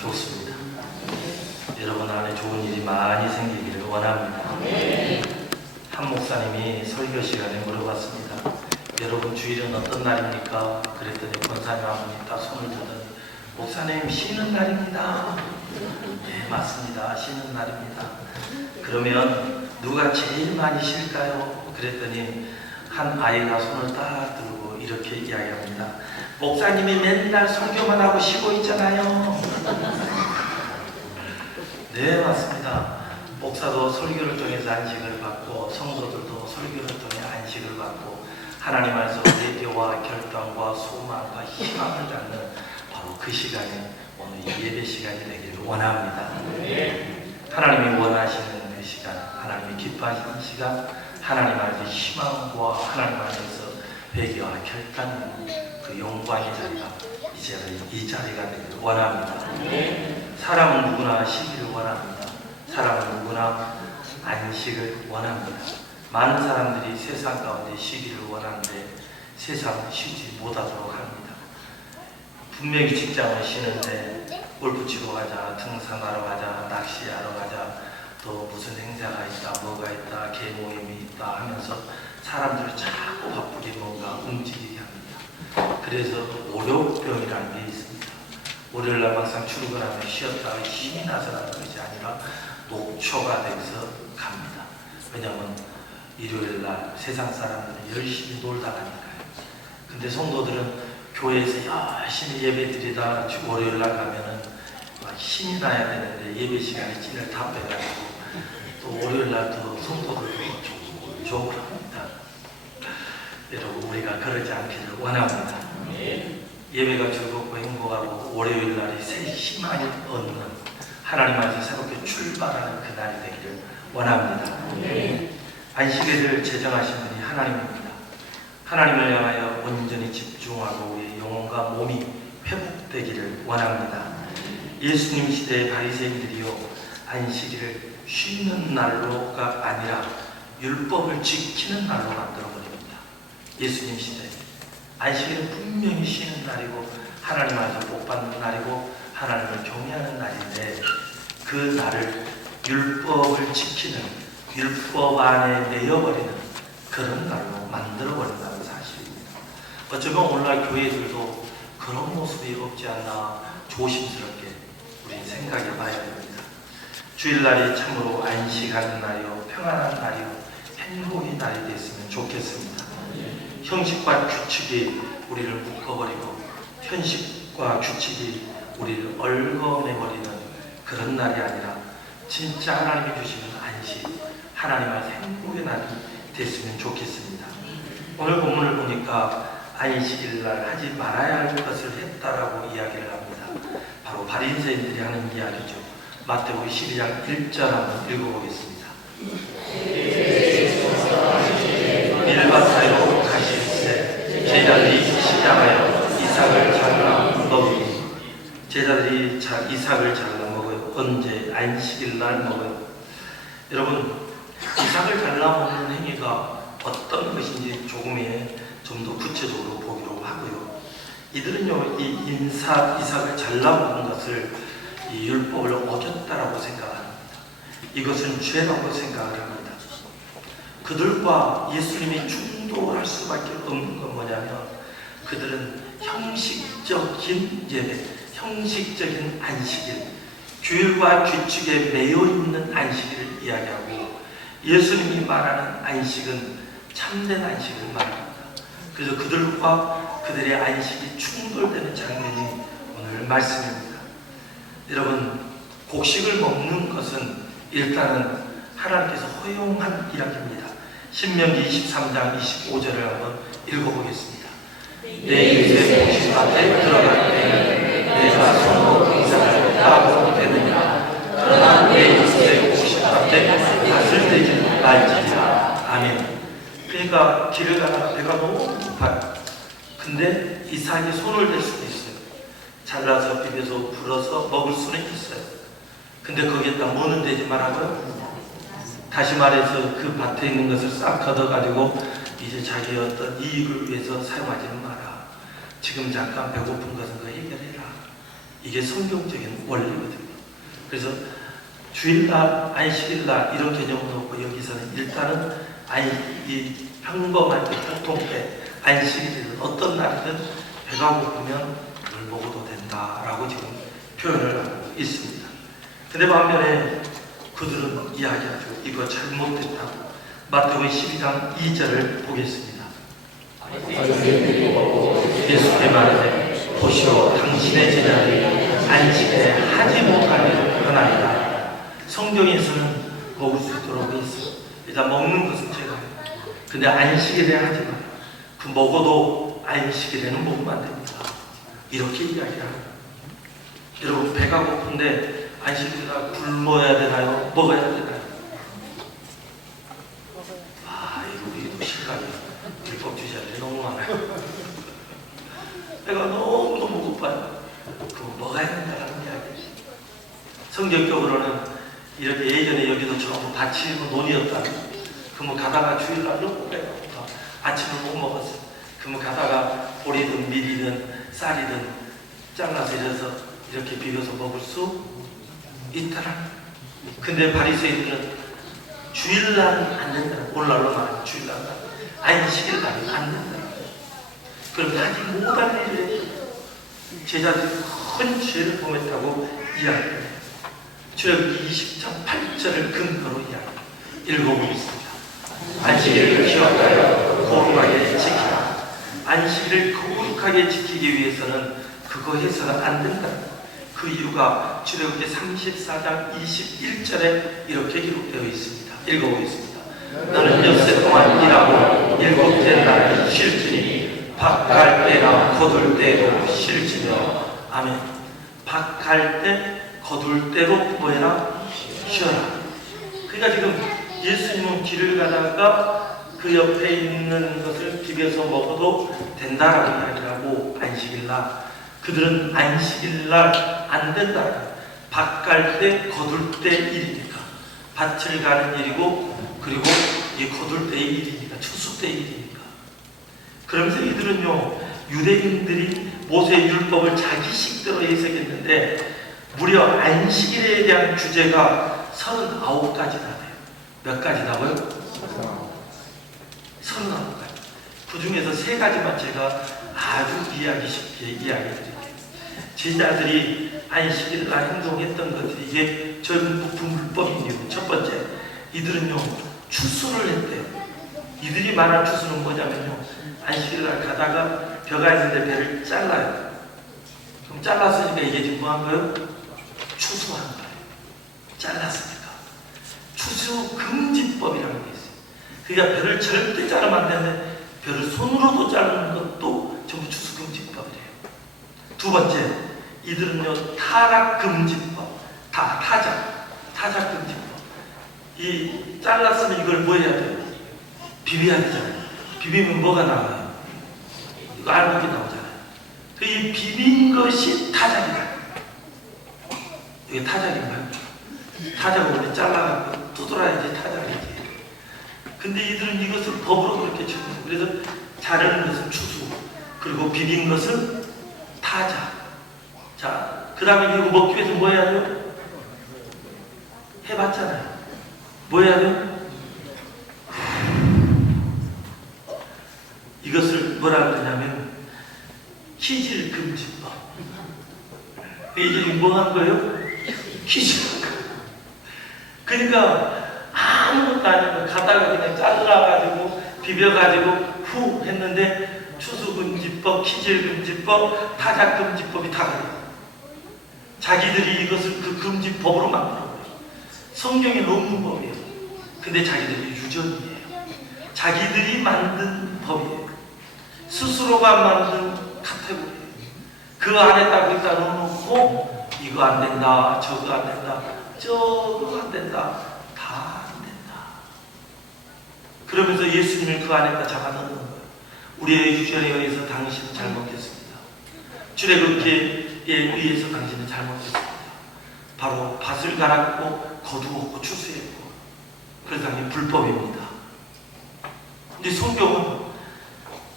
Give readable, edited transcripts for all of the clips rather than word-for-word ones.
좋습니다. 여러분 안에 좋은 일이 많이 생기기를 원합니다. 한 목사님이 설교 시간에 물어봤습니다. 여러분 주일은 어떤 날입니까? 그랬더니 권사님 한 분이 딱 손을 들더니 목사님 쉬는 날입니다. 네, 맞습니다. 쉬는 날입니다. 그러면 누가 제일 많이 쉴까요? 그랬더니 한 아이가 손을 딱 들고 이렇게 이야기합니다. 목사님이 맨날 설교만 하고 쉬고 있잖아요. 네, 맞습니다. 목사도 설교를 통해서 안식을 받고 성도들도 설교를 통해 안식을 받고 하나님 안에서 예배와 결단과 소망과 희망을 갖는 바로 그 시간이 오늘 예배 시간이 되기를 원합니다. 하나님이 원하시는 그 시간, 하나님이 기뻐하시는 시간, 하나님 안에서 희망과 하나님 안에서 회개와 결단, 그 영광의 자리가 이제 이 자리가 되기를 원합니다. 사람은 누구나 쉬기를 원합니다. 사람은 누구나 안식을 원합니다. 많은 사람들이 세상 가운데 쉬기를 원하는데 세상은 쉬지 못하도록 합니다. 분명히 직장을 쉬는데 골프 치러 가자, 등산하러 가자, 낚시하러 가자, 또 무슨 행사가 있다, 뭐가 있다, 개모임이 있다 하면서 사람들을 자꾸 바쁘게 뭔가 움직이게 합니다. 그래서 월요병이라는 게 있습니다. 월요일날 막상 출근하면 쉬었다가 힘이 나서 가는 것이 아니라 녹초가 돼서 갑니다. 왜냐하면 일요일날 세상 사람들은 열심히 놀다 가니까요. 근데 성도들은 교회에서 열심히 예배 드리다 월요일날 가면은 막 힘이 나야 되는데 예배 시간에 찐을 다 빼가지고 또 월요일날 또 성도들도 조금 합니다. 여러분 우리가 그러지 않기를 원합니다. 예배가 즐겁고 행복하고 월요일날이 새 희망이 얻는 하나님 안에서 새롭게 출발하는 그날이 되기를 원합니다. 안식일을 제정하신 분이 하나님입니다. 하나님을 향하여 온전히 집중하고 우리의 영혼과 몸이 회복되기를 원합니다. 예수님 시대의 바리새인들이요 안식일을 쉬는 날로가 아니라 율법을 지키는 날로 만들어버립니다. 예수님 시대 안식일은 분명히 쉬는 날이고 하나님 안에서 복받는 날이고 하나님을 경외하는 날인데 그 날을 율법을 지키는 율법 안에 내어버리는 그런 날로 만들어버린다는 사실입니다. 어쩌면 오늘날 교회들도 그런 모습이 없지 않나 조심스럽게 우리 생각해 봐야 됩니다. 주일날이 참으로 안식하는 날이요 평안한 날이요 행복의 날이 됐으면 좋겠습니다. 형식과 규칙이 우리를 묶어버리고 현식과 규칙이 우리를 얽어내버리는 그런 날이 아니라 진짜 하나님이 주시는 안식, 하나님의 행복의 날이 됐으면 좋겠습니다. 오늘 본문을 보니까 안식일날 하지 말아야 할 것을 했다라고 이야기를 합니다. 바로 바리새인들이 하는 이야기죠. 마태복음 12장 1절 한번 읽어보겠습니다. 밀밭사이로 가실새 제자들이 시장하여 이삭을 잘라 먹으니 제자들이 이삭을 잘라 먹어요. 언제? 안식일날 먹어요. 여러분 이삭을 잘라 먹는 행위가 어떤 것인지 조금에 좀 더 구체적으로 보기로 하고요. 이들은요 이 이삭을 잘라 먹은 것을 이 율법을 어겼다라고 생각합니다. 이것은 죄라고 생각을 합니다. 그들과 예수님이 충돌할 수밖에 없는 건 뭐냐면 그들은 형식적인 예배, 형식적인 안식일, 규율과 규칙에 매여 있는 안식일을 이야기하고 예수님이 말하는 안식은 참된 안식을 말합니다. 그래서 그들과 그들의 안식이 충돌되는 장면이 오늘 말씀입니다. 여러분 곡식을 먹는 것은 일단은 하나님께서 허용한 이야기입니다. 신명기 23장 25절을 한번 읽어보겠습니다. 내 인생 곡식밭에 들어갈 때는 내가 손으로 이삭을 따고 되느냐 그러나 내 인생 곡식밭에 밭을 대지 말지니라. 아멘. 그러니까 길을 가다가 배가 너무 고파요. 근데 이삭이 손을 댈 수도 있어요. 잘라서 비벼서 불어서 먹을 수는 있어요. 근데 거기에다 뭐는 대지 말라고요? 다시 말해서 그 밭에 있는 것을 싹 걷어가지고 이제 자기의 어떤 이익을 위해서 사용하지는 마라. 지금 잠깐 배고픈 것은 그 해결해라. 이게 성경적인 원리거든요. 그래서 주일날, 안식일날 이런 개념은 없고 여기서는 일단은 이 평범한 보통 때 안식일이든 어떤 날이든 배가 고프면 물 먹어도 된다라고 지금 표현을 하고 있습니다. 근데 반면에 그들은 이야기하죠. 이거 잘못됐다고. 마태복음 12장 2절을 보겠습니다. 예수께 말하되 보시오 당신의 제자들이 안식일에 하지 못하는 하나이다. 성경에서는 먹을 수 있도록 했어. 일단 먹는 것은 제가. 근데 안식일에 하지 마요. 그 먹어도 안식일에는 먹으면 안 됩니다. 이렇게 이야기합니다. 여러분 배가 고픈데 안식일날 굶어야 되나요? 먹어야 되나요? 아 이거 우리도 실감이 불법주의자들이 너무 많아요. 배가 너무너무 고파요. 그거 먹어야 된다는 이야기. 성경적으로는 이렇게 예전에 여기도 전부 밭이고 논이었다면 그러면 가다가 주일날 너무 배가 고파. 아침을 못 먹었어요. 그러면 가다가 보리든 밀이든 쌀이든 잘라서 이렇게 비벼서 먹을 수 있더라. 근데 바리새인들은 주일날은 안 된다. 오늘날로 말하면 주일날은 안식일날은 안 된다. 그럼 하지 못한 일에 제자들이 큰 죄를 범했다고 이야기해요. 출애굽기 20장 8절을 근거로 읽어보겠습니다. 안식일을 기억하여 거룩하게 지키라. 안식일을 거룩하게 지키기 위해서는 그거 해서는 안 된다. 그 이유가 출애굽기 34장 21절에 이렇게 기록되어 있습니다. 읽어보겠습니다. 너는 엿새 동안 일하고 일곱째 날을 쉴지니 박할 때나 거둘 때도 쉴지며. 아멘. 박할 때 거둘 때도 뭐해라? 쉬어라. 그러니까 지금 예수님은 길을 가다가 그 옆에 있는 것을 비벼서 먹어도 된다라고 이야기하고 안식일날 그들은 안식일날 안 된다. 밭 갈 때 거둘 때 일이니까 밭을 가는 일이고 그리고 이 거둘 때의 일이니까 추수 때의 일이니까. 그러면서 이들은요 유대인들이 모세의 율법을 자기식대로 해석했는데 무려 안식일에 대한 주제가 39가지나 돼요. 몇 가지라고요? 39가지. 그 중에서 3가지만 제가 아주 이해하기 쉽게 이야기 드릴게요. 제자들이 안식일날 행동했던 것들이 이게 전부 불법인 이유. 첫 번째, 이들은요 추수를 했대요. 이들이 말한 추수는 뭐냐면요 안식일날 가다가 벼가 있는데 배를 잘라요. 그럼 잘랐으니까 이게 지금 뭐 한 거예요? 추수한 거예요. 잘랐으니까. 추수금지법이라는 게 있어요. 그러니까 벼를 절대 자르면 안 되는데 벼를 손으로도 자르는 것도 전부 추수금지법이래요. 두 번째, 이들은요 타락금지법. 타작금지법. 이 잘랐으면 이걸 뭐 해야 돼요? 비벼야 되잖아요. 비비면 뭐가 나와요? 이거 알곡이 나오잖아요. 이 비빈 것이 타작이다. 이게 타작인가요? 타작은 원래 잘라갖고 두드려야지 타작이지. 근데 이들은 이것을 법으로 그렇게 적용해요. 그래서 자르는 것은 추수, 그리고 비빈 것은 타작. 자, 그 다음에 이거 먹기 위해서 뭐 해야 돼요? 해봤잖아요. 뭐 해야 돼요? 이것을 뭐라 그러냐면 기질금지법. 이게 뭐 한 거예요? 기질. 그러니까 아무것도 아니고 가다가 그냥 잘라가지고 비벼가지고 후 했는데 추수금지법, 기질금지법, 타작금지법이 다 그래요. 자기들이 이것을 그 금지법으로 만들어 버려요. 성경에 놓는 법이에요. 근데 자기들이 유전이에요. 자기들이 만든 법이에요. 스스로가 만든 카테고리예요. 그 안에 딱 여기다 넣어놓고 이거 안 된다, 저거 안 된다, 저거 안 된다, 다 안 된다. 그러면서 예수님을 그 안에다 잡아넣는 거예요. 우리의 유전에 의해서 당신은 잘못했습니다. 출애굽기에 의해서 당신은 잘못했습니다. 바로 밭을 갈았고 거두었고 추수했고 그래서 당연히 불법입니다. 근데 성경은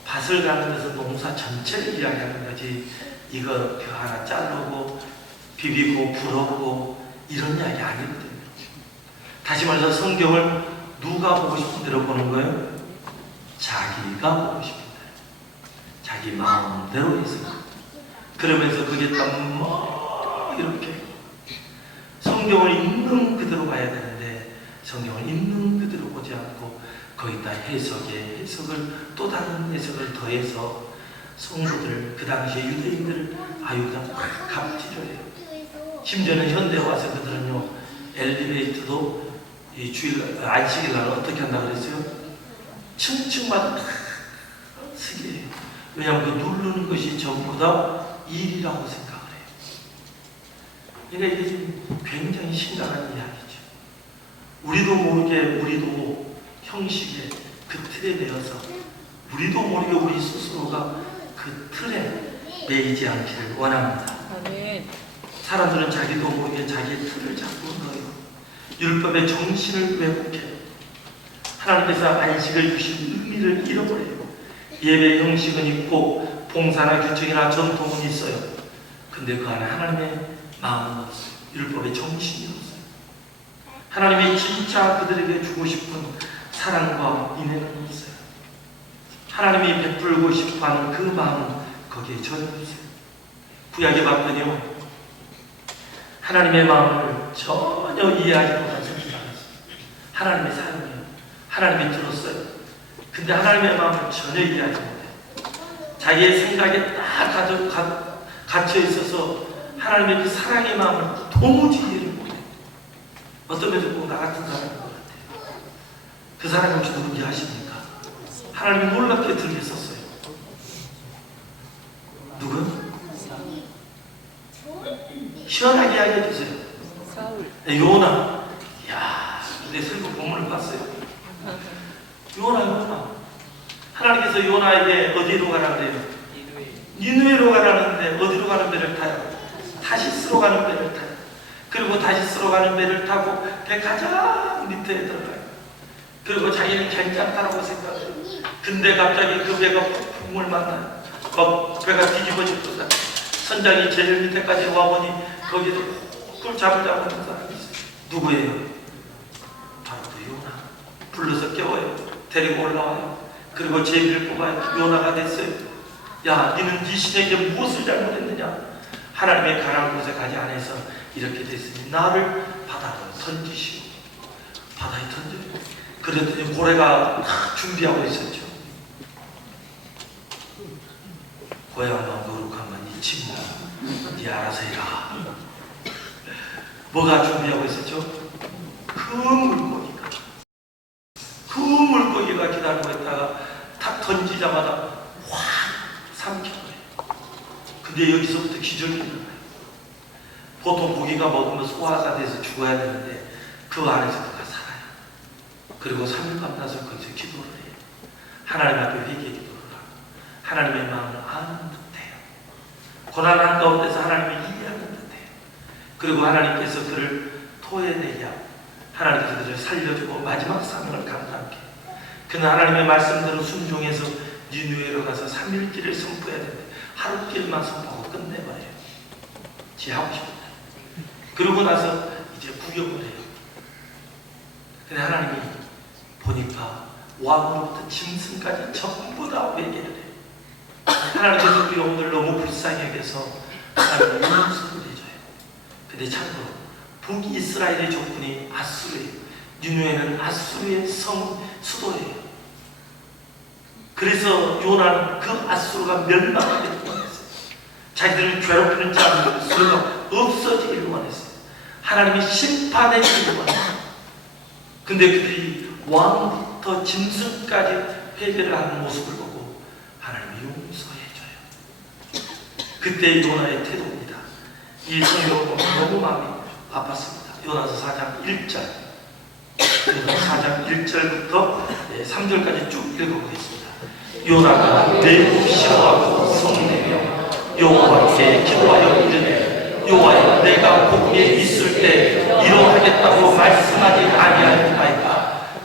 밭을 가는 데서 농사 전체를 이야기하는 거지 이거 벼 하나 자르고 비비고 부럽고 이런 이야기 아니거든요. 다시 말해서 성경을 누가 보고 싶은 대로 보는 거예요? 자기가 보고 싶은 대로, 자기 마음대로 해서. 그러면서 그게 딱 이렇게 성경을 있는 그대로 봐야 되는데 성경을 있는 그대로 보지 않고 거기다 해석을 또 다른 해석을 더해서 성도들, 그 당시에 유대인들을 아유다 갑질을 해요. 심지어는 현대에 와서 그들은요, 엘리베이터도 이 주일 안식일 날 어떻게 한다고 그랬어요? 층층마다 다 쓰게 해요. 왜냐하면 그 누르는 것이 전부 다 일이라고 생각을 해요. 그러니까 이게 지금 굉장히 심각한 이야기죠. 우리도 모르게 우리도 형식에 그 틀에 매여서 우리도 모르게 우리 스스로가 그 틀에 매이지 않기를 원합니다. 아멘. 사람들은 자기도 모르게 자기의 틀을 자꾸 넣어요. 율법의 정신을 왜곡해요. 하나님께서 안식을 주신 의미를 잃어버려요. 예배 형식은 있고 봉사나 규칙이나 전통은 있어요. 근데 그 안에 하나님의 마음은 없어요. 율법의 정신이 없어요. 하나님이 진짜 그들에게 주고 싶은 사랑과 인애는 없어요. 하나님이 베풀고 싶어하는 그 마음은 거기에 전혀 없어요. 구약에 봤더니요, 하나님의 마음을 전혀 이해하지 못한 사람이 많았어요. 하나님의 사랑이에요. 하나님이 들었어요. 근데 하나님의 마음을 전혀 이해하지 못해요. 자기의 생각에 딱 갇혀 있어서 하나님의 그 사랑의 마음을 도무지 이해를 못해요. 어떤 면에서 꼭 나 같은 사람인 것 같아요. 그 사람이 혹시 누군지 아십니까? 하나님이 놀랍게 들게 썼어요. 누군? 시원하게 이야기해 주세요. 사울. 요나. 이야, 내 설교 본문을 봤어요. 요나. 하나님께서 요나에게 어디로 가라 그래요? 니느웨로 가라는데 어디로 가는 배를 타요? 다시스로 가는 배를 타요. 그리고 다시스로 가는 배를 타고 배 가장 밑에 들어가요. 그리고 자기는 괜찮다라고 생각해요. 근데 갑자기 그 배가 폭풍을 만나요. 막 배가 뒤집어질 것 같아요. 선장이 제일 밑에까지 와보니 거기도 꿀 잡으려고 하는 사람이 있어요. 누구예요? 바로 그 요나. 불러서 깨워요. 데리고 올라와요. 그리고 제비를 뽑아요. 요나가 됐어요. 야, 너는 네 신에게 무엇을 잘못했느냐? 하나님의 가라는 곳에 가지 않아서 이렇게 됐으니 나를 바다로 던지시오. 바다에 던져요. 그랬더니 고래가 준비하고 있었죠. 고양이가 노력하면 이 친구 네 알아서 해라. 뭐가 준비하고 있었죠? 그 물고기가 기다리고 있다가 탁 던지자마자 확 삼켜버려요. 근데 여기서부터 기적이 일어나요. 보통 고기가 먹으면 소화가 돼서 죽어야 되는데 그 안에서 그가 살아요. 그리고 3일 만나서 거기서 기도를 해요. 하나님 앞에 회개 기도를 하고 하나님의 마음을 아는 듯해요. 고난 한가운데서 하나님을 이해하는 듯해요. 그리고 하나님께서 그를 토해내게 하고 하나님께서 그를 살려주고 마지막 사명을 감당하게 해요. 그는 하나님의 말씀대로 순종해서 니느웨로 가서 3일길을 선포해야 되는데 하루길만 선포하고 끝내버려요. 지 하고 싶은 대로. 그러고 나서 이제 구경을 해요. 근데 하나님이 보니까 왕으로부터 짐승까지 전부 다 회개를 해요. 하나님께서 그 영혼을 너무 불쌍히 여겨서 하나님이 용서를 해줘요. 근데 참고로 북이스라엘의 조건이 아수르예요. 니느웨는 아수르의 수도예요. 그래서 요나는 그 아수르가 멸망하기를 원했어요. 자기들을 괴롭히는 자가 없어지기를 원했어요. 하나님이 심판해주기를 원했어요. 근데 그들이 왕부터 짐승까지 회개를 하는 모습을 보고 하나님이 용서해줘요. 그때 요나의 태도입니다. 이 성경을 보면 너무 마음이 아팠습니다. 요나서 4장 1절, 4장 1절부터 3절까지 쭉 읽어보겠습니다. 요나가 매우 싫어하고 성내며 여호와께 기도하여 이르되 여호와여, 내가 거기에 있을 때 이러하겠다고 말씀하지 아니하였나이까.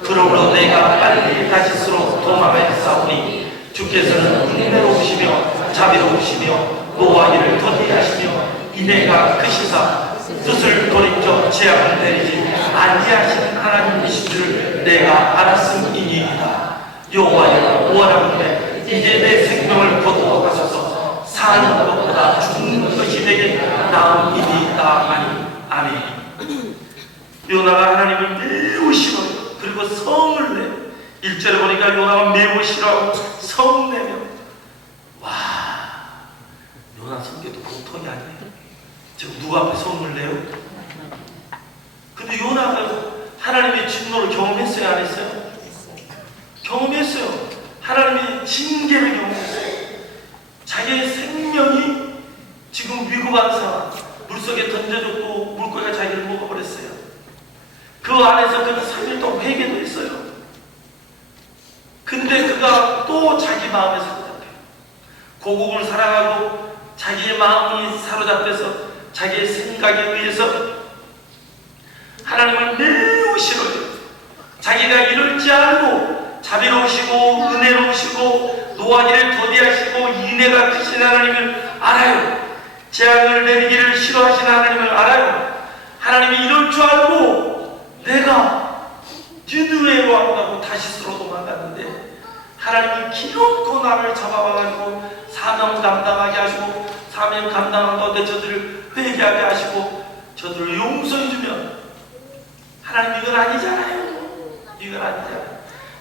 그러므로 내가 빨리 다시스로 도망하였사오니 주께서는 은혜로우시며 자비로우시며 노하기를 더디하시며 이내가 크시사 뜻을 돌이켜 재앙을 내리지 아니하시는 하나님이신 줄 내가 알았음이니이다. 여호와여 원하건대 이제 내 생명을 거두어 가소서. 사는 것보다 죽는 것이 내게 나음이니이다. 아멘. 요나가 하나님을 매우 싫어요. 그리고 성을 내. 1절에 보니까 요나가 매우 싫어하고 성내며, 와, 요나 성격도 보통이 아니에요. 지금 누가 앞에 성을 내요? 근데 요나가 하나님의 진노를 경험했어요, 안 했어요? 경험했어요. 하나님의 징계를 경험했어요. 자기의 생명이 지금 위급한 상황, 물속에 던져졌고 물고기가 자기를 먹어버렸어요. 그 안에서 그는 3일 동안 회개도 했어요. 근데 그가 또 자기 마음에 사로잡혀요. 고국을 사랑하고 자기의 마음이 사로잡혀서 자기의 생각에 의해서 하나님을 매우 싫어해요. 자기가 이럴 줄 알고 자비로우시고 은혜로우시고 노하기를 더디하시고 인애가 크신 하나님을 알아요. 재앙을 내리기를 싫어하시는 하나님을 알아요. 하나님이 이럴 줄 알고 내가 니느웨로 왔다고 다시스로 도망갔는데 하나님이 기어코 나를 잡아와가지고 사명 감당하게 하시고 사명 감당한 가운데 저들을 회개하게 하시고 저들을 용서해주면 하나님 이건 아니잖아요. 이건 아니잖아요.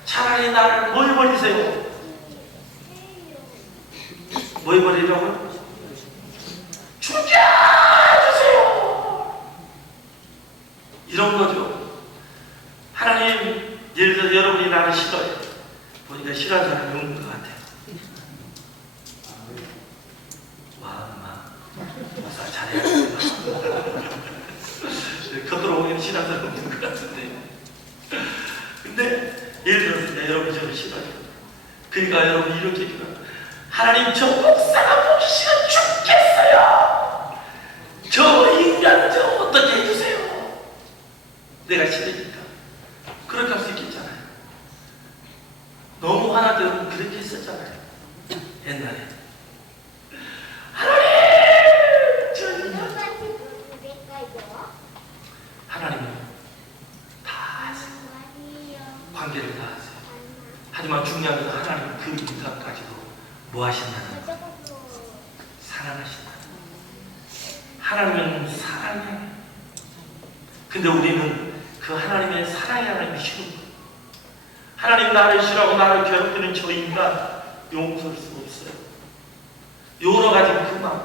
차라리 나를 뭐 해버리세요? 뭐 해버리라고요? 죽여주세요. 이런 거죠. 하나님, 예를 들어 여러분이 나를 싫어해요. 보니까 싫어하는 사람이 없는 것 같아요. 와, 목사 잘해야겠다. 겉으로 보기에는 싫어하는 사람이 없는 것 같은데. 근데 예를 들어서 여러분이 저를 싫어해요. 그러니까 여러분이 이렇게 기도해요. 하나님, 저 목사가 보기 싫어 죽겠어요. 저 인간 저 어떻게 해주세요. 내가 싫으니까. 그렇게 할 수 있겠잖아요. 너무 화나도 그렇게 했었잖아요. 옛날에. 하나님! 저 인간 하나님은 다 하세요. 관계를 다 하세요. 하지만 중요한 건 하나님은 그 인간까지도 뭐 하신다는 거예요? 사랑하신다는 거예요. 하나님은 사랑해요. 근데 우리는 그 하나님의 사랑의 하나님이 싫은 거예요. 하나님 나를 싫어하고 나를 괴롭히는 저 인간 용서할 수 없어요. 여러 가지 그 마음,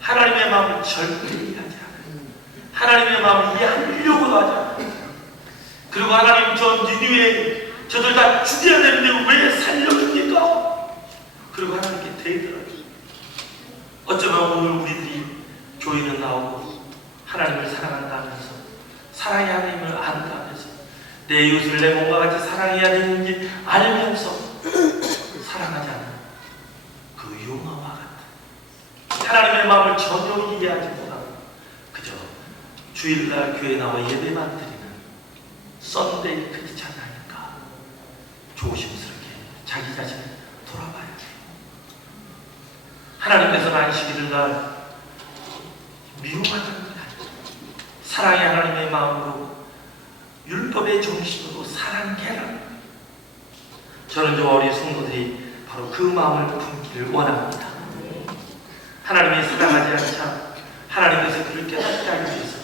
하나님의 마음을 절대 이해하지 않아요. 하나님의 마음을 이해하려고도 하지 않아요. 그리고 하나님 저 니느웨 저들 다 죽여야 되는데 왜 살려줍니까? 그리고 하나님께 대더라고요. 어쩌면 오늘 우리들이 교회는 나오고 하나님을 사랑한다면서 사랑의 하나님을 안다면서 내 이웃을 내 몸과 같이 사랑해야 되는지 알면서 사랑하지 않는 그 요나와 같은 하나님의 마음을 전혀 이해하지 못하고 그저 주일날 교회 나와 예배만 드리는 썬데이 크리스찬 아닌가. 조심스럽게 자기 자신을 돌아봐야 돼요. 하나님께서는 안식일을 날 미워하는 게 아니죠. 사랑의 하나님의 마음으로 율법의 정신으로 사랑해라. 저는 저와 우리 성도들이 바로 그 마음을 품기를 원합니다. 하나님이 사랑하지 않자 하나님께서 그를 깨닫게 하기 위해서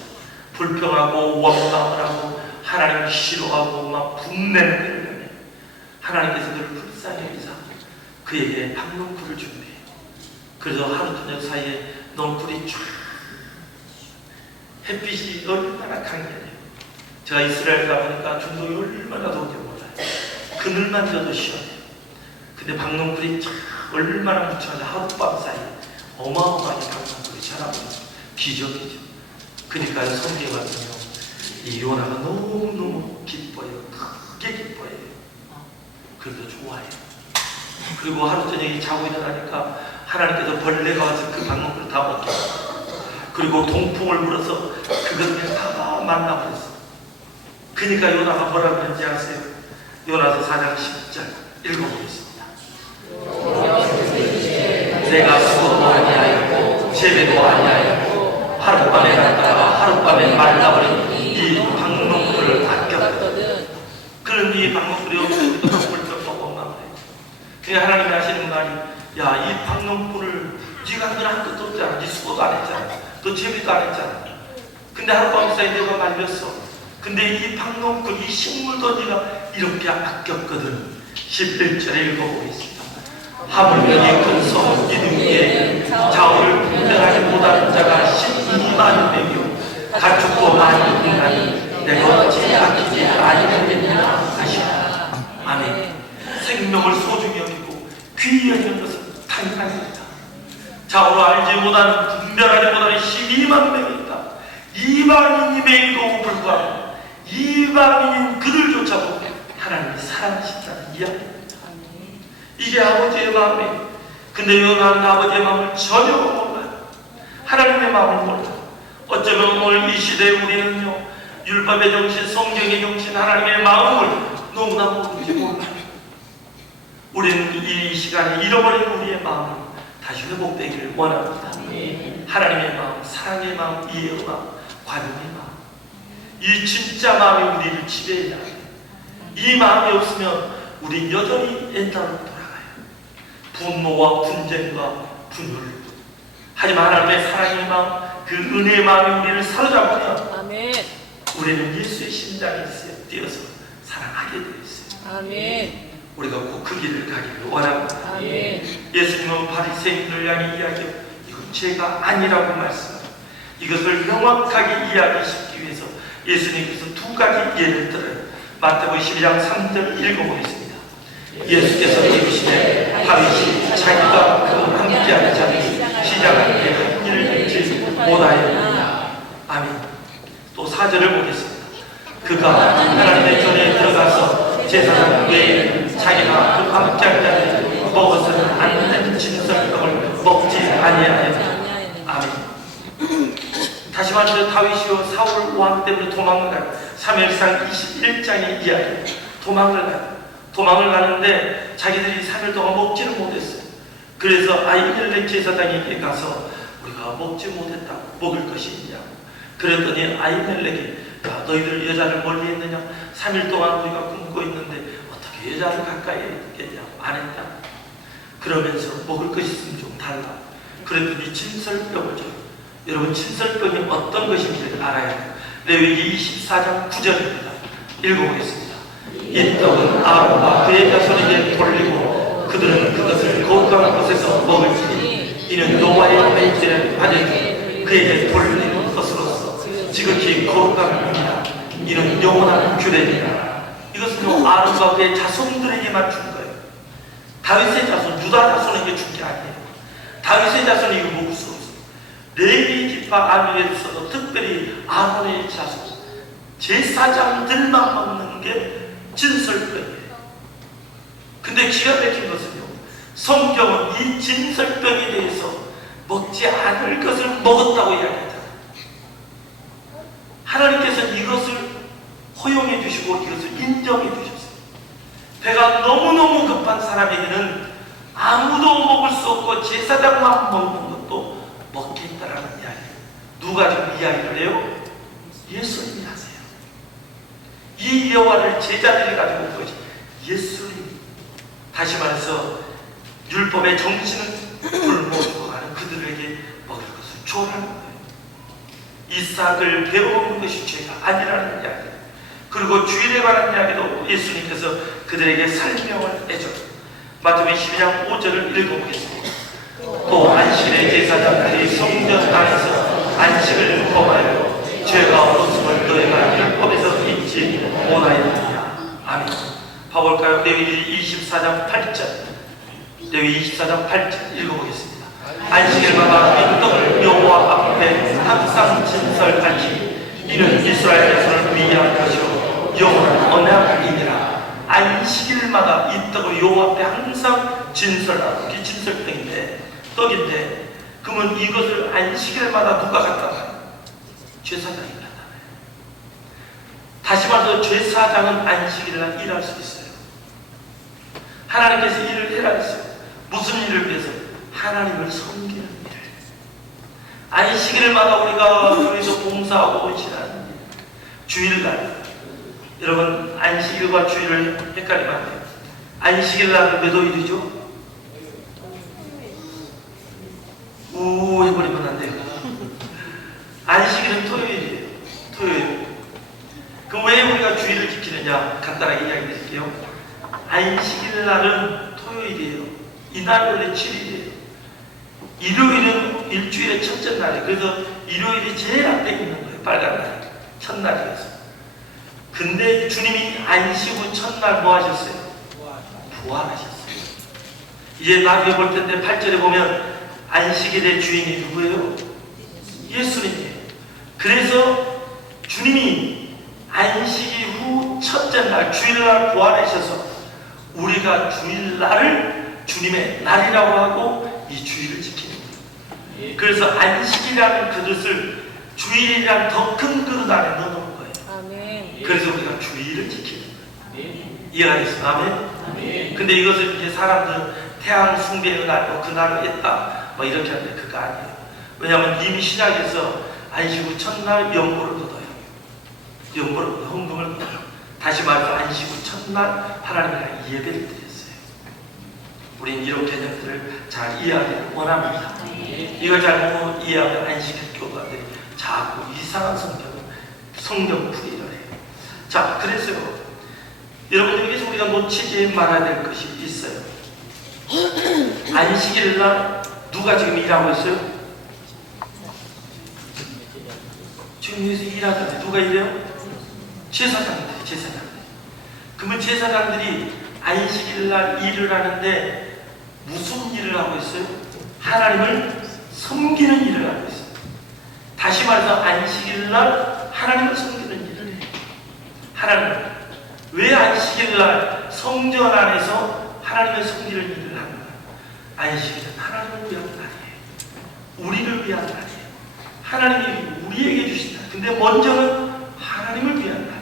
불평하고 원망을 하고 하나님을 싫어하고 막 분내는 때문에 하나님께서 그를 불쌍히 여기사 그에게 박농쿨을 준비해요. 그래서 하루 저녁 사이에 넝쿨이 쫙 햇빛이 얼마나 강렬해요. 제가 이스라엘 가보니까 중동이 얼마나 더운지 몰라요. 그늘만 져도 시원해요. 근데 박농쿨이 쫙 얼마나 묻혀서 하룻밤 사이에 어마어마하게 박농쿨이 자라보는 기적이죠. 그러니까 성경에 봤더니 이 요나가 너무너무 기뻐요. 크게 기뻐해요. 그래도 좋아해요. 그리고 하루 저녁에 자고 일어나니까 하나님께서 벌레가 와서 그 박농쿨을 다 먹게 해요. 그리고 동풍을 불어서 그것을 다 만나버렸어. 그러니까 요나가 뭐라고 했는지 아세요? 요나서 4장 10절 읽어보겠습니다. 내가 수고도 아니하였고 재배도 아니하였고 하룻밤에 났다가 하룻밤에 말라버린 이 박농풀을 아꼈거든. 그런 이 박농풀이 없어도 펄쩍 먹었나 그래. 하나님이 하시는 말이, 야, 이 박농풀을 네가 한 것도 없잖아. 네 수고도 안 했잖아. 너 재미도 안 했잖아. 근데 하룻밤 사이 내가 말렸어. 근데 이 박농풀, 이 식물도 네가 이렇게 아꼈거든. 11절에 읽어보겠습니다. 하물며 이 큰 섬 기둥 위에 좌우를 분별하지 못하는 자가 12만 명이요 가축도 많이 있나니 내가 어찌 아끼지 아니하겠느냐 하시라. 아멘. 생명을 소중히 여기고 귀히 여기는 것은 당연합니다. 좌우로 알지 못하는, 분별하지 못하는 12만 명이 있다. 이방인임에도 불구하고 이방인인 그들조차도 하나님이 사랑하신다는 이야기입니다. 이게 아버지의 마음이에요. 근데 요나는 아버지의 마음을 전혀 몰라요. 하나님의 마음을 몰라요. 어쩌면 오늘 이 시대에 우리는요, 율법의 정신, 성경의 정신, 하나님의 마음을 너무나 모르지 몰라요. 우리는 이 시간에 잃어버린 우리의 마음을 다시 회복되기를 원합니다. 하나님의 마음, 사랑의 마음, 이해의 마음, 관용의 마음, 이 진짜 마음이 우리를 지배해야 해요. 이 마음이 없으면 우리 여전히 옛날로 돌아가요. 분노와 분쟁과 분열. 하지만 하나님의 사랑의 마음, 그 은혜의 마음이 우리를 사로잡으면 아멘. 우리는 예수의 심장에 뛰어서 사랑하게 되어 있어요. 아멘. 우리가 꼭 그 길을 가기를 원합니다. 아멘. 예수님은 바리새인들을 향해 이야기하여 이건 죄가 아니라고 말씀합니다. 이것을 명확하게 이야기시키기 위해서 예수님께서 두 가지 예를 들어요. 마태복음 12장 3절 읽어보겠습니다. 예수께서 이르시되 다윗이 자기가 그 함께하는 자들이 시장할 때 한 일을 듣지 못하였느냐. 아멘. 또 4절을 보겠습니다. 그가 하나님의 전에 들어가서 제사장 외에 자기가 그 함께하는 자들이 먹어서는 안 되는 진설떡을 먹지 아니하였느냐. 아멘. 다시 말해서 다윗이요 사울 왕 때문에 도망을 가요. 사무엘상 21장의 이야기. 도망을 가요. 도망을 가는데 자기들이 3일 동안 먹지를 못했어요. 그래서 아히멜렉 제사장에게 가서 우리가 먹지 못했다. 먹을 것이 있냐고. 그랬더니 아히멜렉이, 야, 너희들 여자를 멀리 했느냐? 3일 동안 우리가 굶고 있는데 어떻게 여자를 가까이 했겠냐고. 안 했다. 그러면서 먹을 것이 있으면 좀 달라. 그랬더니 진설병을 줘요. 여러분, 진설병이 어떤 것인지를 알아야 해요. 레위기 24장 9절입니다. 읽어보겠습니다. 이 떡은 아론과 그의 자손에게 돌리고 그들은 그것을 거룩한 곳에서 먹을지니 이는 여호와의 맹세를 받은 그에게 돌리는 것으로서 지극히 거룩함이니라. 이는 영원한 규례니라. 이것은 아론과 그의 자손들에게만 준 거예요. 다윗의 자손, 유다 자손에게 준 게 아니에요. 다윗의 자손이 이거 먹을 수 없어요. 레위 지파 아비에서도 특별히 아론의 자손, 제사장들만 먹는 게 진설병이에요. 근데 기가 막힌 것은요, 성경은 이 진설병에 대해서 먹지 않을 것을 먹었다고 이야기하잖아요. 하나님께서는 이것을 허용해 주시고 이것을 인정해 주셨어요. 배가 너무너무 급한 사람에게는 아무도 먹을 수 없고 제사장만 먹는 것도 먹겠다라는 이야기예요. 누가 지금 이야기를 해요? 예수님이 하세요. 이 여호와를 제자들이 가지고 온 것이 예수님. 다시 말해서 율법의 정신을 굶어 가는 그들에게 먹을 것을 초월하는 거예요. 이삭을 배워먹는 것이 죄가 아니라는 이야기. 그리고 주일에 관한 이야기도 예수님께서 그들에게 설명을 해줘요. 마태복음 12장 5절을 읽어보겠습니다. 또 안식일에 제사장들이 성전 안에서 안식을 범하여 죄가 없음을 너희가 율법에서 잊지 못하였느냐. 아멘. 봐볼까요? 레위기 24장 8절. 레위기 24장 8절 읽어보겠습니다. 안식일마다 이 떡을 여호와 앞에 항상 진설하지. 이는 이스라엘 자손을 위한 것이요 영원한 언약이니라. 안식일마다 이 떡을 여호와 앞에 항상 진설하고, 이게 진설떡인데, 떡인데, 그러면 이것을 안식일마다 누가 갖다 놔요? 제사장이 갖다 놔요. 다시 말해서 제사장은 안식일날 일할 수 있어요. 하나님께서 일을 해라 했어요. 무슨 일을 위해서? 하나님을 섬기는 일을. 안식일마다 우리가 교회에서 봉사하고 지나는 주일날, 여러분 안식일과 주일을 헷갈리면 안 돼요. 안식일날은 몇 월이죠? 우 해버리면 안 돼요. 안식일은 토요일이에요. 토요일. 그럼 왜 우리가 주일을 지키느냐? 간단하게 이야기 드릴게요. 안식일날은 토요일이에요. 이날 원래 7일이에요. 일요일은 일주일의 첫째 날이에요. 그래서 일요일이 제일 앞에 있는 거예요. 빨간 날. 첫날이어서. 근데 주님이 안식 후 첫날 뭐 하셨어요? 부활하셨어요. 이제 나중에 볼 텐데 8절에 보면 안식일의 주인이 누구예요? 예수님이에요. 그래서 주님이 안식일 후 첫째 날 주일날 부활하셔서 우리가 주일날을 주님의 날이라고 하고 이 주일을 지키는 거예요. 그래서 안식이라는 그릇을 주일이란 더 큰 그릇 안에 넣어놓은 거예요. 아멘. 그래서 우리가 주일을 지키는 거예요. 이해가 됐어요? 아멘? 근데 이것을 이제 사람들은 태양 숭배의 날, 그날을 했다 뭐 이렇게 하는데 그거 아니에요. 왜냐하면 이미 신약에서 안식 후 첫날 연보를 걷어요. 연보를 헌금을 걷어요. 다시 말해서 안식 후 첫날 하나님이랑 예배를 드렸어요. 우린 이런 개념들을 잘 이해하기를 원합니다. 이걸 잘못 이해하면 안식일 교도들이 자꾸 이상한 성경풀이를 해요. 자, 그래서요. 여러분 여기서 우리가 놓치지 말아야 될 것이 있어요. 안식일날 누가 지금 일하고 있어요? 지금 여기서 일하잖아요. 누가 일해요? 제사장들이, 제사장들. 그러면 제사장들이 안식일날 일을 하는데 무슨 일을 하고 있어요? 하나님을 섬기는 일을 하고 있어요. 다시 말해서 안식일날 하나님을 섬기는 일을 해요. 하나님, 왜 안식일날 성전 안에서 하나님을 섬기는 일을 하는가? 안식일은 하나님을 위한 날이에요. 우리를 위한 날이에요. 하나님이 우리에게 주신 날. 근데 먼저는 하나님을 위한 날이에요.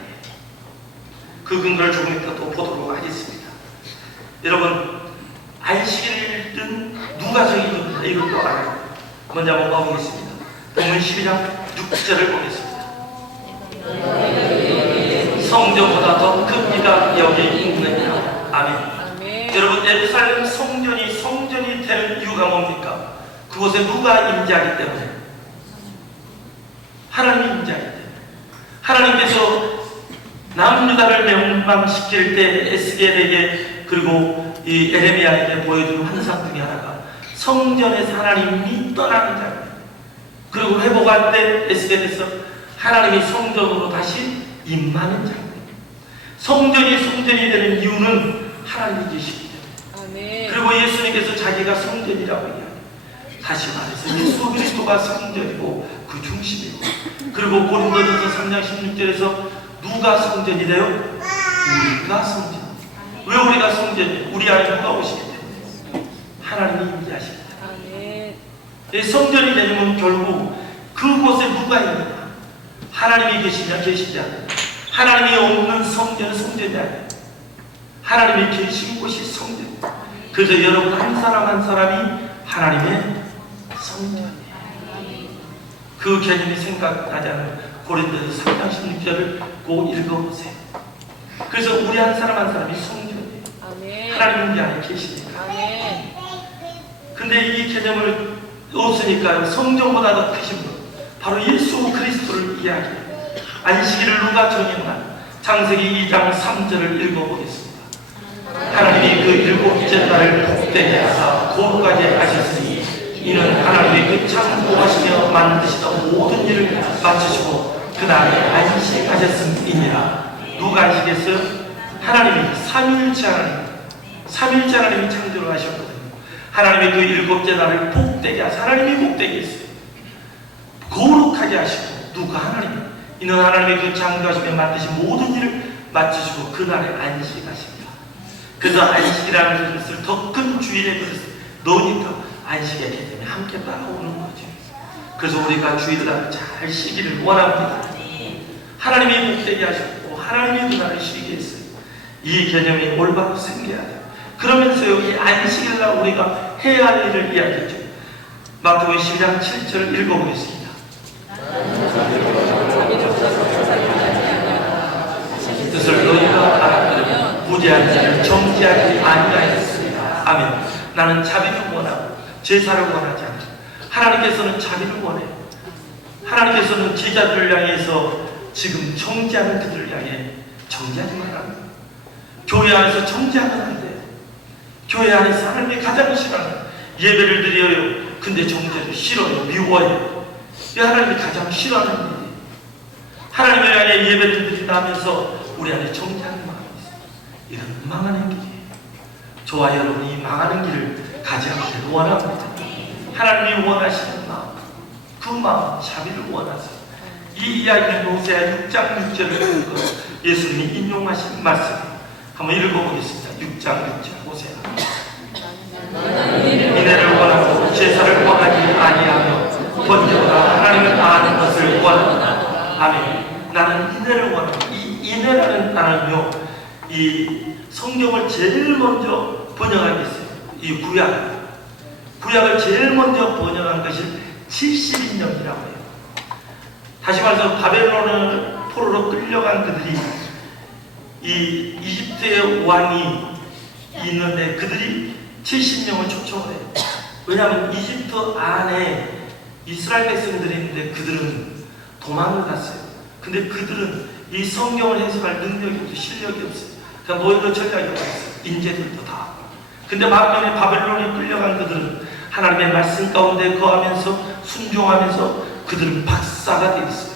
그 근거를 조금 이따 또 보도록 하겠습니다. 여러분, 안식일은 누가 정해줬는가? 이것도 알아요. 먼저 한번 봐보겠습니다. 본문 12장 6절을 보겠습니다. 성전보다 더 큰 이가 여기 있느냐. 아멘. 아멘. 여러분, 예루살렘 성전이 되는 이유가 뭡니까? 그곳에 누가 임재하기 때문에? 하나님이 임재하기 때문에. 하나님께서 남유다를 멸망시킬 때 에스겔에게 그리고 이 에레미야에게 보여준 환상 중에 하나가 성전에서 하나님이 떠나는 장면, 그리고 회복할 때 에스겔에서 하나님이 성전으로 다시 임하는 장면. 성전이 되는 이유는 하나님이 계시기 때문에. 그리고 예수님께서 자기가 성전이라고 이야기해요. 다시 말해서 예수 그리스도가 성전이고 그 중심이고, 그리고 고린도전서 3장 16절에서 누가 성전이 돼요? 우리가 성전. 왜 우리가 성전이에요? 우리 안에 누가 오시기 때문에. 하나님이 임재하시기 때문에. 성전이 되려면 결국 그곳에 누가 있느냐? 하나님이 계시냐 계시지 않느냐? 하나님이 없는 성전은 성전이 아니에요. 하나님이 계신 곳이 성전이에요. 그래서 여러분 한 사람 한 사람이 하나님의 성전이에요. 그 개념이 생각나지 않으면 고린도서 3장 16절을 꼭 읽어보세요. 그래서 우리 한 사람 한 사람이 성전이에요. 아멘. 하나님은 우리 안에 계시니까. 아멘. 근데 이 개념을 없으니까 성전보다 더 크신 분, 바로 예수 그리스도를 이야기해요. 안식일을 누가 정했나? 창세기 2장 3절을 읽어보겠습니다. 하나님이 그 일곱째 날을 복되게 하사 거룩하게 하셨으니 이는 하나님이 그 창조하시며 만드시던 모든 일을 마치시고 그날에 안식하셨음이니라. 누가 안식했어요? 하나님이 삼위일체 하나님이 창조를 하셨거든요. 하나님이 그 일곱째 날을 복되게 하사, 하나님이 복되게 했어요. 거룩하게 하시고. 누가? 하나님. 이는 하나님이 그 창조하시며 만드신 모든 일을 마치시고 그날에 안식하십니다. 그래서 안식이라는 것을 더 큰 주일의 것을 넣으니까 안식의 개념이 함께 따라오는 거죠. 그래서 우리가 주일날 잘 쉬기를 원합니다. 하나님이 복되게 하셨고 하나님이 그날을 쉬게 했어요. 이 개념이 올바로 생겨야 돼요. 그러면서요, 이 안식일날 우리가 해야 할 일을 이야기했죠. 마태복음 12장 7절 읽어보겠습니다. 뜻을 너희가 알았거든 무죄한 자를 정죄하지 아니하였습니다. 아멘. 나는 자비를 원하고 제사를 원하지 않다. 하나님께서는 자비를 원해요. 하나님께서는 제자들을 향해서 지금 정죄하는 그들을 향해 정죄하지 말라는 거예요. 교회 안에서 정죄하면 안 돼요. 교회 안에서 하나님이 가장 싫어하는 예배를 드려요. 근데 정죄도 싫어요. 미워해요. 이 하나님이 가장 싫어하는 일이에요. 하나님을 향해 예배를 드린다 하면서 우리 안에 정죄하는 마음이 있어요. 이건 망하는 길이에요. 저와 여러분이 망하는 길을 가지 않기를 원합니다. 하나님이 원하시는 마음, 그 마음, 자비를 원하세요. 이 이야기는 호세아 6장 6절을 보고 예수님이 인용하신 말씀이에요. 한번 읽어보겠습니다. 6장 6절 호세아. 인애를 원하고 제사를 원하지 아니하며 번제보다 하나님을 아는 것을 원한다. 아멘. 나는 인애를 원하고, 이 인애라는 단어는요, 이 성경을 제일 먼저 번역한 게 있어요. 이 구약을 제일 먼저 번역한 것이 70인명이라고 해요. 다시 말해서 바벨론을 포로로 끌려간 그들이 이 이집트의 왕이 있는데 그들이 70명을 초청을 해요. 왜냐하면 이집트 안에 이스라엘 백성들이 있는데 그들은 도망을 갔어요. 근데 그들은 이 성경을 해석할 능력이 없고 실력이 없어요. 그러니까 노예로 전략이 없어요. 인재들도 다. 근데 반면에 바벨론에 끌려간 그들은 하나님의 말씀 가운데 거하면서 순종하면서 그들은 박사가 되어 있어요.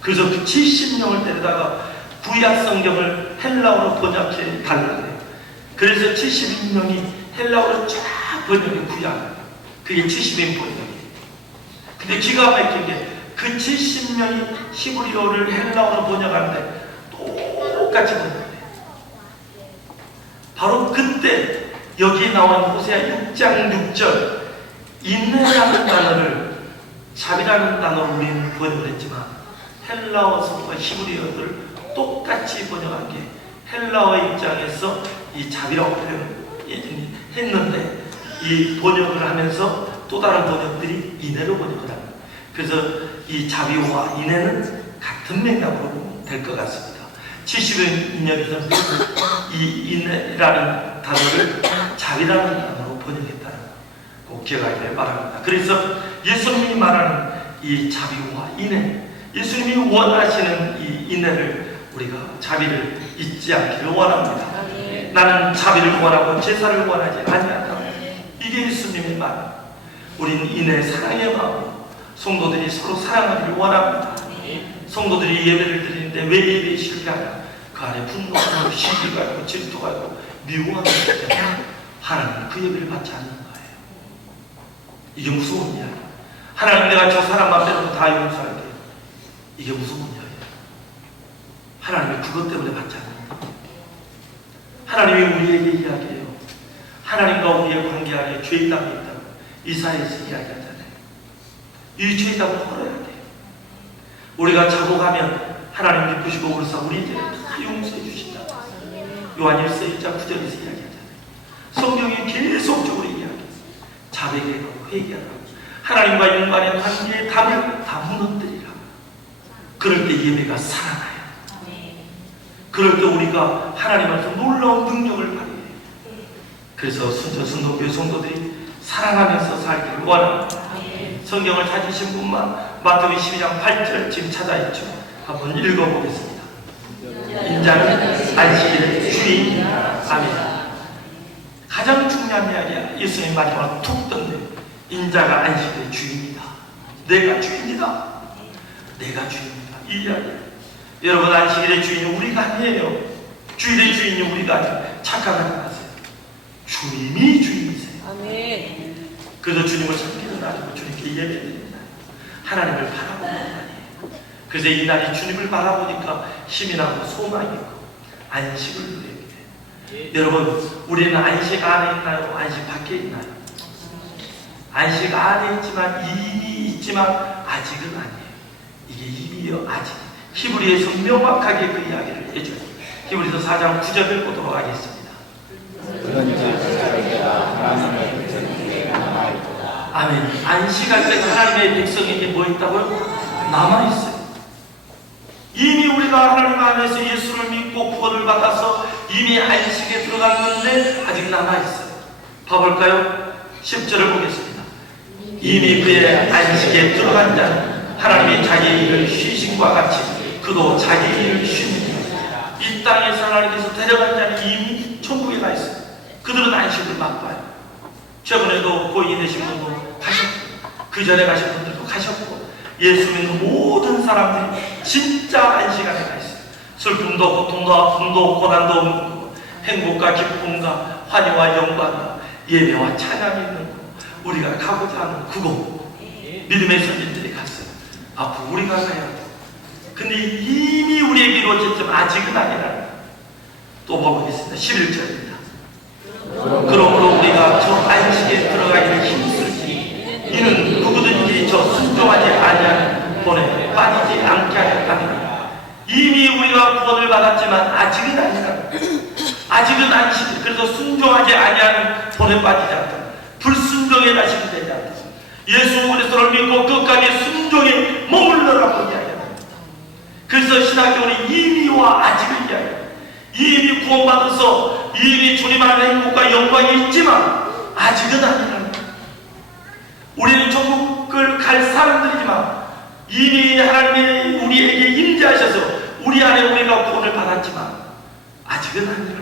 그래서 그 70명을 데려다가 구약 성경을 헬라어로 번역해 달라고 해요. 그래서 71명이 헬라어로 쫙 번역해 구약. 그게 70인 번역이에요. 근데 기가 막힌 게 그 70명이 히브리어를 헬라어로 번역하는데 똑같이 번역해요. 바로 그때 여기 나온 호세아 6장 6절 인내라는 단어를 자비라는 단어로 우리는 번역을 했지만 헬라어 성과 히브리어를 똑같이 번역한 게 헬라어 입장에서 이 자비라고 표현했는데 이 번역을 하면서 또 다른 번역들이 인애로 번역을 합니다. 그래서 이 자비와 인애는 같은 맥락으로 보면 될 것 같습니다. 70인역에서는 이 인애라는 단어를 자비라는 단어로 번역했다는 거 꼭 기억하기를 바랍니다. 그래서 예수님이 말하는 이 자비와 인애, 예수님이 원하시는 이 인애를 우리가 자비를 잊지 않기를 원합니다. 나는 자비를 원하고 제사를 원하지 아니한다. 이게 예수님의 말. 우리는 인애, 사랑의 마음, 성도들이 서로 사랑하기를 원합니다. 성도들이 예배를 드리는데 왜 예배에 실패하냐? 그 안에 분노가 있고 시기가 있고 질투가 있고 미워하는 것 때문에 하나님은 그 예배를 받지 않는 거예요. 이게 무서운 이야기예요. 하나님, 내가 저 사람만 빼놓고 다 용서할게요. 이게 무서운 이야기예요. 하나님이 그것 때문에 받지 않는다. 하나님이 우리에게 이야기해요. 하나님과 우리의 관계 안에 죄의담이 있다고 이사야에서 이야기하잖아요. 이 죄의담을 헐어야 돼요. 우리가 자복하면 하나님 기쁘시고 그래서 우리 죄를 다 용서해 주신다. 요한일서 1장 9절에서 이야기하잖아요. 성경이 계속적으로 이야기해요. 자백하고 회개하고 하나님과 인간의 관계의 담을 다 무너뜨리라. 그럴 때 예배가 살아나요. 그럴 때 우리가 하나님 앞에서 놀라운 능력을 발휘해요. 그래서 순천순동교회 성도들이 사랑하면서 살기를 원합니다. 성경을 찾으신 분만 마태복음 12장 8절 지금 찾아있죠. 한번 읽어보겠습니다. 인자는 안식일의 주인이다. 아멘. 가장 중요한 이야기야. 예수님이 마지막으로 툭 던져요. 인자가 안식일의 주인이다. 내가 주인이다. 내가 주인이다. 이 이야기. 여러분, 안식일의 주인은 우리가 아니에요. 주일의 주인이 우리가 아니에요. 착각하지 마세요. 주님이 주인이세요. 아멘. 그래서 주님을 섬기는 날이고 주님께 예배드리는 날, 하나님을 바라보는 날이에요. 그래서 이 날이 주님을 바라보니까 힘이 나고 소망이 있고 안식을 누리게 돼요. 여러분, 우리는 안식 안에 있나요? 안식 밖에 있나요? 안식 안에 있지만 이미 있지만 아직은 아니에요. 이게 이미요 아직. 히브리에서 명확하게 그 이야기를 해줘요. 히브리서 4장 9절을 보도록 하겠습니다. 아멘. 안식할 때 하나님의 백성에게 뭐 있다고요? 남아있어요. 이미 우리가 하나님 안에서 예수를 믿고 구원을 받아서 이미 안식에 들어갔는데 아직 남아있어요. 봐볼까요? 10절을 보겠습니다. 이미 그의 안식에 들어간 자는 하나님이 자기 일을 쉬심과 같이 그도 자기 일을 쉽니다. 이 땅에서 하나님께서 데려간 자는 이미 천국에 가 있어요. 그들은 안식을 맛봐요. 최근에도 고인이 되신 분도 가셨고 그 전에 가신 분들도 가셨고 예수 믿는 모든 사람들이 진짜 안식 안에 가 있어요. 슬픔도 고통도 아픔도 고난도 없는 행복과 기쁨과 환희와 영광과 예배와 찬양이 있는 거, 우리가 가고자 하는 그곳 믿음의 선진들이 갔어요. 앞으로 우리가 가야 돼. 근데 이미 우리에게 이루어졌지만 아직은 아니라. 또 보겠습니다. 11절입니다. 그러므로 우리가 저 안식에 들어가기를 힘쓸지 이는 누구든지 저 순종하지 아니하는 본에 빠지지 않게 하였다니라. 이미 우리가 구원을 받았지만 아직은 아니라. 아직은 안식. 그래서 순종하지 아니하는 본에 빠지지 않다. 불순종의 자식이 되지 않다. 예수 그리스도를 믿고 끝까지 순종에 머물러라고 이야기합니다. 그래서 신학교는 이미와 아직을 이야기합니다. 이미 구원받아서 이미 주님 안에 행복과 영광이 있지만 아직은 아니라. 우리는 천국을 갈 사람들이지만 이미 하나님이 우리에게 임재하셔서 우리 안에 우리가 구원을 받았지만 아직은 아니라.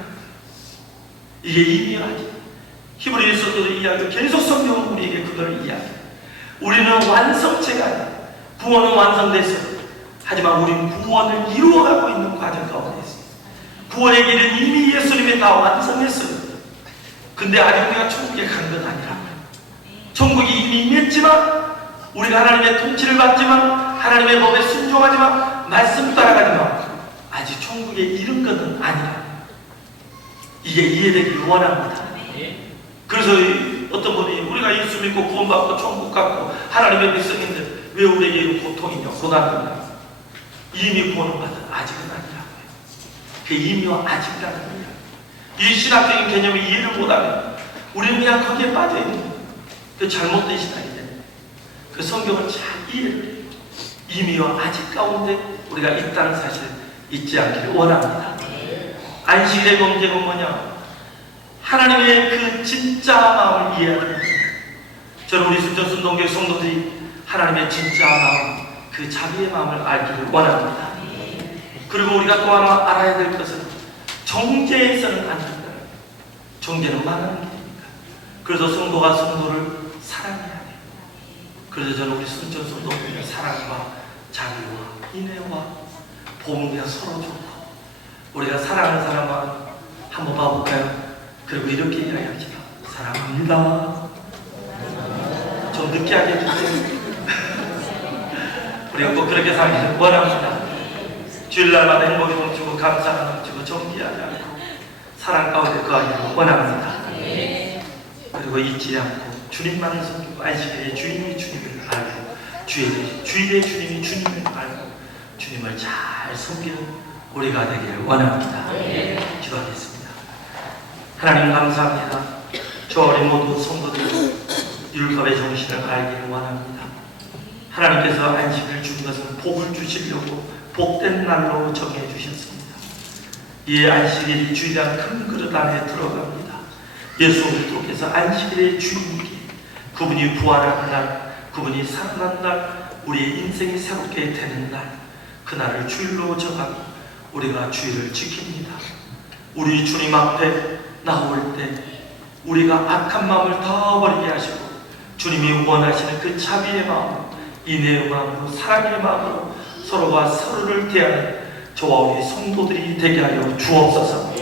이게 이미와 아직. 히브리서도 이야기, 계속 성경은 우리에게 그걸 이야기해요. 우리는 완성체가 아니라 구원은 완성됐어요. 하지만 우리는 구원을 이루어가고 있는 과정 가운데 있습니다. 구원의 길은 이미 예수님이 다 완성했어요. 근데 아직 우리가 천국에 간 건 아니라. 천국이 이미 임했지만 우리가 하나님의 통치를 받지만 하나님의 법에 순종하지만 말씀 따라가지만 아직 천국에 이른 것은 아니라. 이게 이해되길 원합니다. 그래서 어떤 분이 우리가 예수 믿고 구원받고 천국 갔고 하나님의 백성인데 왜 우리에게 고통이냐 고난이냐. 이미 구원을 받아 아직은 아니라고요. 그 이미와 아직이라는 거예요. 이 신학적인 개념을 이해를 못하면 우리는 그냥 거기에 빠져있는 거예요. 그 잘못된 신학이 됩니다. 그 성경을 잘 이해를 해요. 이미와 아직 가운데 우리가 있다는 사실 잊지 않기를 원합니다. 안식일의 검증은 뭐냐? 하나님의 그 진짜 마음을 이해해야 됩니다. 저는 우리 순전순동교회 성도들이 하나님의 진짜 마음, 그 자비의 마음을 알기를 원합니다. 그리고 우리가 또 하나 알아야 될 것은 정죄해서는 안 된다. 정죄는 망하는 길입니다. 그래서 성도가 성도를 사랑해야 돼요. 그래서 저는 우리 순전순동교회 사랑과 자비와 인애와 보험과 서로 좋고 우리가 사랑하는 사람은 한번 봐볼까요? 그리고 이렇게 이야기하죠. 사랑합니다. 좀 늦게 하게 해주세요. 우리가 꼭 그렇게 살기를 원합니다. 주일날마다 행복이 넘치고 감사가 넘치고 정기하지 않고 사랑 가운데 거하기를 원합니다. 그리고 잊지 않고 주님만을 섬기고 안식일의 주인이 주님을 알고 주일의 주님이 주님을 알고 주님을 잘 섬기는 우리가 되기를 원합니다. 기도하겠습니다. 하나님 감사합니다. 저 어린 모든 성도들 율법의 정신을 알기를 원합니다. 하나님께서 안식을 준 것은 복을 주시려고 복된 날로 정해 주셨습니다. 이 안식일이 주일한 큰 그릇 안에 들어갑니다. 예수 그리스도께서 안식일의 주인이기에 그분이 부활하는 날, 그분이 살아난 날, 우리의 인생이 새롭게 되는 날, 그날을 주일로 정하고 우리가 주일을 지킵니다. 우리 주님 앞에 나올 때 우리가 악한 마음을 다 버리게 하시고 주님이 원하시는 그 자비의 마음, 인애의 마음으로 사랑의 마음으로 서로가 서로를 대하는 저와 우리 성도들이 되게 하여 주옵소서.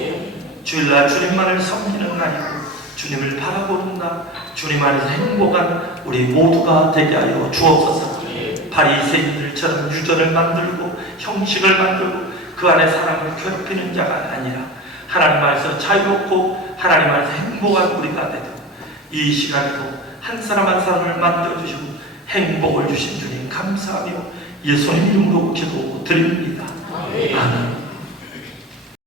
주일날 주님만을 섬기는 날이고 주님을 바라보는 날, 주님 안에서 행복한 우리 모두가 되게 하여 주옵소서. 바리새인들처럼 유전을 만들고 형식을 만들고 그 안에 사람을 괴롭히는 자가 아니라 하나님 안에서 자유롭고 하나님 안에서 행복한 우리가 되도록 이 시간에도 한 사람 한 사람을 만들어주시고 행복을 주신 주님 감사하며 예수님 이름으로 기도드립니다. 아멘.